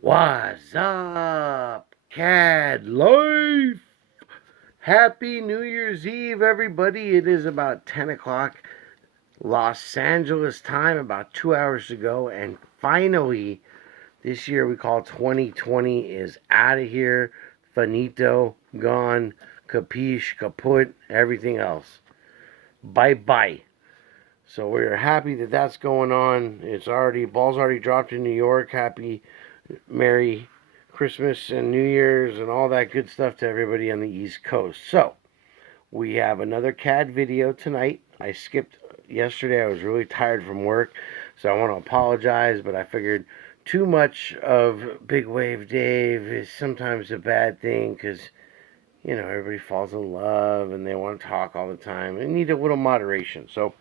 What's up, CAD Life? Happy New Year's Eve, everybody. It is about 10 o'clock Los Angeles time, about 2 hours ago, and finally, this year we call 2020 is out of here. Finito, gone, capiche, kaput, everything else. Bye bye. So we're happy that that's going on. Ball's already dropped in New York. Happy Merry Christmas and New Year's and all that good stuff to everybody on the East Coast. So, we have another CAD video tonight. I skipped yesterday. I was really tired from work, so I want to apologize, but I figured too much of Big Wave Dave is sometimes a bad thing because, everybody falls in love and they want to talk all the time and need a little moderation. So,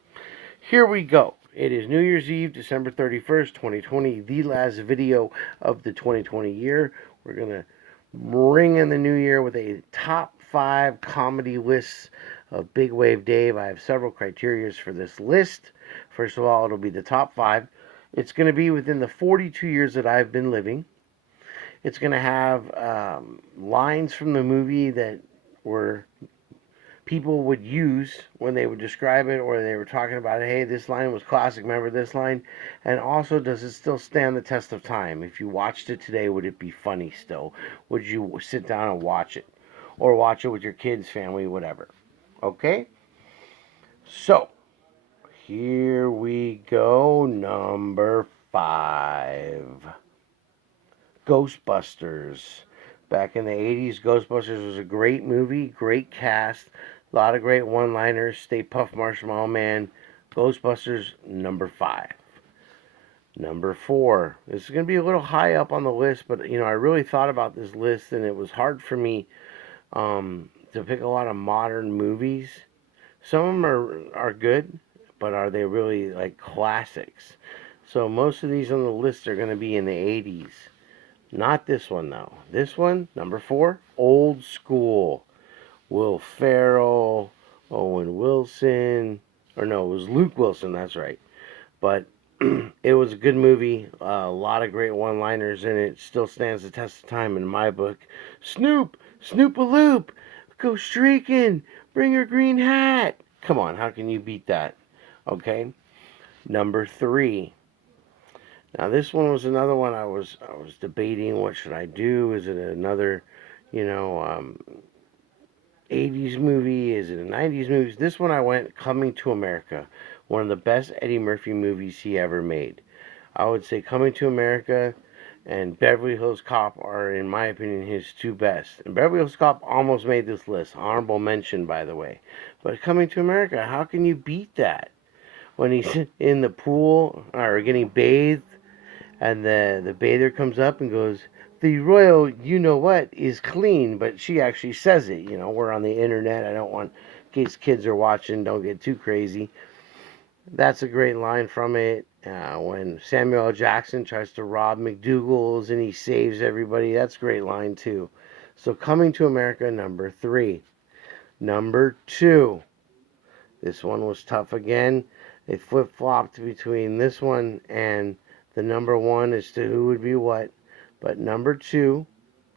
here we go. It is New Year's Eve, December 31st, 2020, the last video of the 2020 year. We're going to ring in the new year with a top 5 comedy list of Big Wave Dave. I have several criterias for this list. First of all, it'll be the top 5. It's going to be within the 42 years that I've been living. It's going to have lines from the movie that were people would use when they would describe it or they were talking about, hey, this line was classic, remember this line? And also, does it still stand the test of time? If you watched it today, would it be funny still? Would you sit down and watch it? Or watch it with your kids, family, whatever. Okay? So, here we go. Number 5. Ghostbusters. Back in the 80s, Ghostbusters was a great movie, great cast, a lot of great one-liners. Stay Puft Marshmallow Man. Ghostbusters, number 5. Number 4. This is going to be a little high up on the list, but, I really thought about this list, and it was hard for me to pick a lot of modern movies. Some of them are good, but are they really, like, classics? So most of these on the list are going to be in the 80s. Not this one, though. This one, number 4, Old School. Will Ferrell, Owen Wilson, or no, it was Luke Wilson, that's right. But it was a good movie, a lot of great one-liners in it, still stands the test of time in my book. Snoop, Snoop-a-loop, go streaking, bring your green hat. Come on, how can you beat that? Okay, number 3. Now this one was another one I was debating. What should I do? Is it another, 80s movie? Is it a 90s movie? This one I went Coming to America. One of the best Eddie Murphy movies he ever made. I would say Coming to America and Beverly Hills Cop are, in my opinion, his two best. And Beverly Hills Cop almost made this list. Honorable mention, by the way. But Coming to America, how can you beat that? When he's in the pool or getting bathed, and the bather comes up and goes, the royal you-know-what is clean, but she actually says it. We're on the internet. I don't want, in case kids are watching, don't get too crazy. That's a great line from it. When Samuel L. Jackson tries to rob McDougal's and he saves everybody, that's a great line too. So Coming to America, number 3. Number 2. This one was tough again. They flip-flopped between this one and the number 1 as to who would be what. But number 2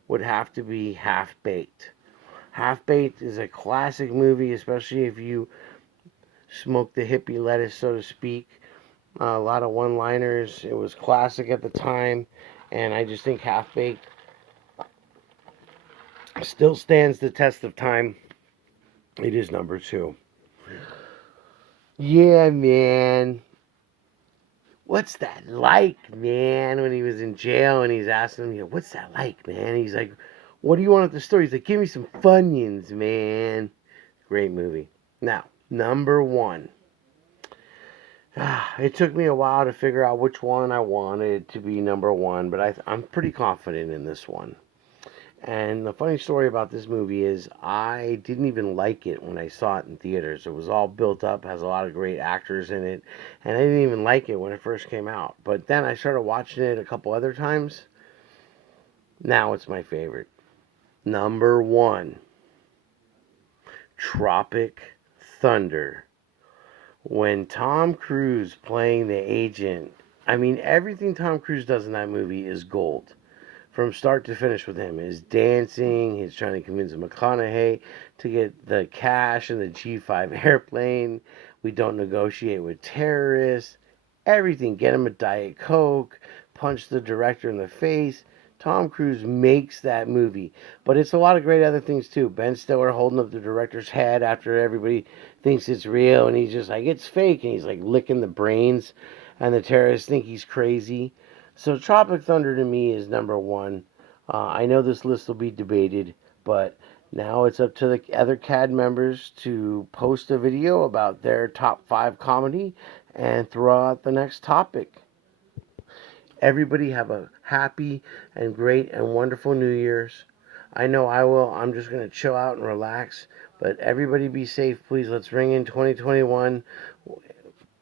would have to be Half-Baked. Half-Baked is a classic movie, especially if you smoke the hippie lettuce, so to speak. A lot of one-liners. It was classic at the time, and I just think Half-Baked still stands the test of time. It is number 2. Yeah, man. What's that like, man? When he was in jail and he's asking him, what's that like, man? He's like, what do you want at the store? He's like, give me some Funyuns, man. Great movie. Now, number 1. It took me a while to figure out which one I wanted to be number 1, but I'm pretty confident in this one. And the funny story about this movie is I didn't even like it when I saw it in theaters. It was all built up, has a lot of great actors in it, and I didn't even like it when it first came out. But then I started watching it a couple other times. Now it's my favorite. Number 1, Tropic Thunder. When Tom Cruise playing the agent, I mean, everything Tom Cruise does in that movie is gold. from start to finish with him. His dancing, he's trying to convince McConaughey to get the cash in the G5 airplane. We don't negotiate with terrorists. Everything. Get him a Diet Coke. Punch the director in the face. Tom Cruise makes that movie. But it's a lot of great other things too. Ben Stiller holding up the director's head after everybody thinks it's real, and he's just like, it's fake, and he's like licking the brains, and the terrorists think he's crazy. So Tropic Thunder to me is number one. I know this list will be debated, but now it's up to the other CAD members to post a video about their top 5 comedy and throw out the next topic. Everybody have a happy and great and wonderful New Year's. I know I will. I'm just going to chill out and relax. But everybody be safe, please. Let's ring in 2021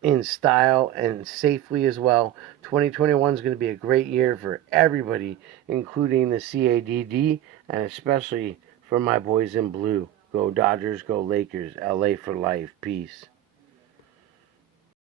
in style and safely as well. 2021 is going to be a great year for everybody, including the CADD, and especially for my boys in blue. Go Dodgers, go Lakers, LA for life. Peace.